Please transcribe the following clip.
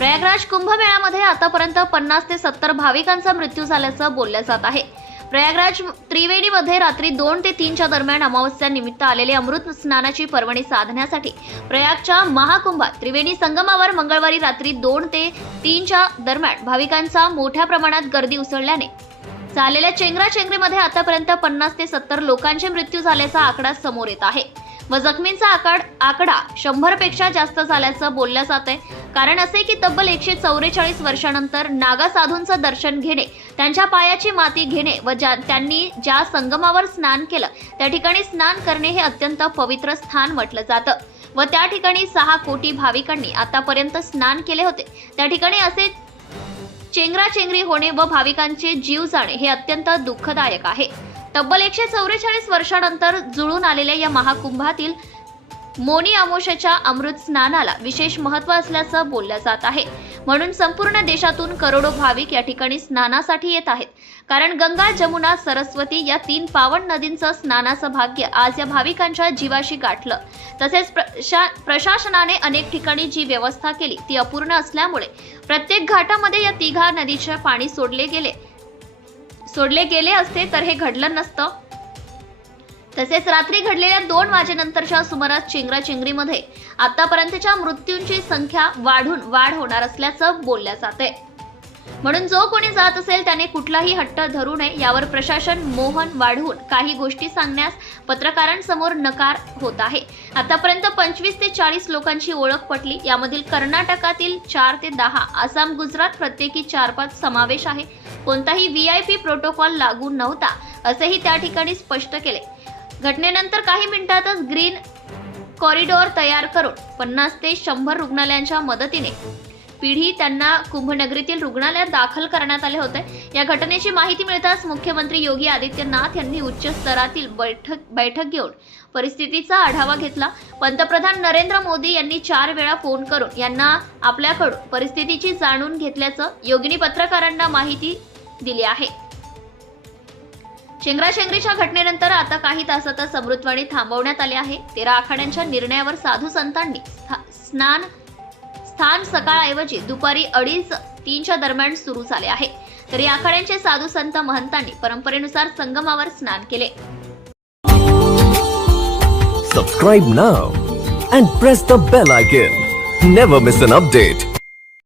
प्रयागराज कुंभमेळ्यामध्ये आतापर्यंत पन्नास ते सत्तर भाविकांचा मृत्यू झाल्याचं बोललं जात आहे. प्रयागराज त्रिवेणीमध्ये रात्री दोन ते तीनच्या दरम्यान अमावस्या निमित्त आलेले अमृत स्नानाची पर्वणी साधण्यासाठी प्रयागच्या महाकुंभात त्रिवेणी संगमावर मंगळवारी रात्री दोन ते तीनच्या दरम्यान भाविकांचा मोठ्या प्रमाणात गर्दी उसळल्याने झालेल्या चेंगराचेंगरीमध्ये आतापर्यंत पन्नास ते सत्तर लोकांचे मृत्यू झाल्याचा आकडा समोर येत आहे. व जखमींचा आकड आकडा शंभरपेक्षा जास्त झाल्याचं बोललं जात आहे कारण असे की तब्बल एकशे चौवेचाळीस वर्षानंतर नागा साधूंचं दर्शन घेणे त्यांच्या पायाची माती घेणे व ज्या त्यांनी ज्या संगमावर स्नान केलं त्या ठिकाणी स्नान करणे हे अत्यंत पवित्र स्थान म्हटलं जातं. व त्या ठिकाणी सहा कोटी भाविकांनी आतापर्यंत स्नान केले होते. त्या ठिकाणी असे चेंगराचेंगरी होणे व भाविकांचे जीव जाणे हे अत्यंत दुःखदायक आहे. तब्बल एकशे चौवेचाळीस वर्षानंतर जुळून आलेल्या या महाकुंभातील मोनी अमोशाच्या अमृत स्नानाला विशेष महत्त्व असल्याचं बोललं जात आहे. म्हणून संपूर्ण देशातून करोडो भाविक या ठिकाणी स्नानासाठी येत आहेत. कारण गंगा जमुना सरस्वती या तीन पावन नदींचं स्नानाचं भाग्य आज या भाविकांच्या जीवाशी गाठलं. तसेच प्रशा प्रशासनाने अनेक ठिकाणी जी व्यवस्था केली ती अपूर्ण असल्यामुळे प्रत्येक घाटामध्ये या तिघा नदीचे पाणी सोडले गेले. सोडले गेले असते तर हे घडलं नसतं. तसेच रात्री घडलेल्या दोन वाजेनंतरच्या सुमारास चेंगराचेंगरीमध्ये आतापर्यंतच्या मृत्यूंची संख्या वाढून वाढ होणार असल्याचं बोलल्या जाते. म्हणून जो कोणी जात असेल त्याने कुठलाही हट्ट धरू नये यावर प्रशासन मोहन वाढवून काही गोष्टी सांगण्यास पत्रकारांसमोर नकार होत आहे. आतापर्यंत पंचवीस ते चाळीस लोकांची ओळख पटली. यामधील कर्नाटकातील चार ते दहा आसाम गुजरात प्रत्येकी चार पाच समावेश आहे. कोणताही व्ही आय पी प्रोटोकॉल लागू नव्हता असेही त्या ठिकाणी स्पष्ट केले. घटनेनंतर काही मिनिटातच ग्रीन कॉरिडॉर तयार करून पन्नास ते शंभर रुग्णालयांच्या मदतीने पिढी त्यांना कुंभनगरीतील रुग्णालयात दाखल करण्यात आले होते. या घटनेची माहिती मिळताच मुख्यमंत्री योगी आदित्यनाथ यांनी उच्च स्तरातील बैठक बैठक घेऊन परिस्थितीचा आढावा घेतला. पंतप्रधान नरेंद्र मोदी यांनी चार वेळा फोन करून यांना आपल्याकडून परिस्थितीची जाणून घेतल्याचं योगिनी पत्रकारांना माहिती दिली आहे. शेंगराशेंगरीच्या घटनेनंतर आता काही तासातच अमृतवाणी थांबवण्यात आले आहे. तेरा आखाड्यांच्या निर्णयावर साधू संतांनी स्नान स्थान सकाळऐवजी दुपारी अडीच तीनच्या दरम्यान सुरू झाले आहे. तर या आखाड्यांचे साधू संत महंतांनी परंपरेनुसार संगमावर स्नान केले. Subscribe now and press the bell icon never miss an update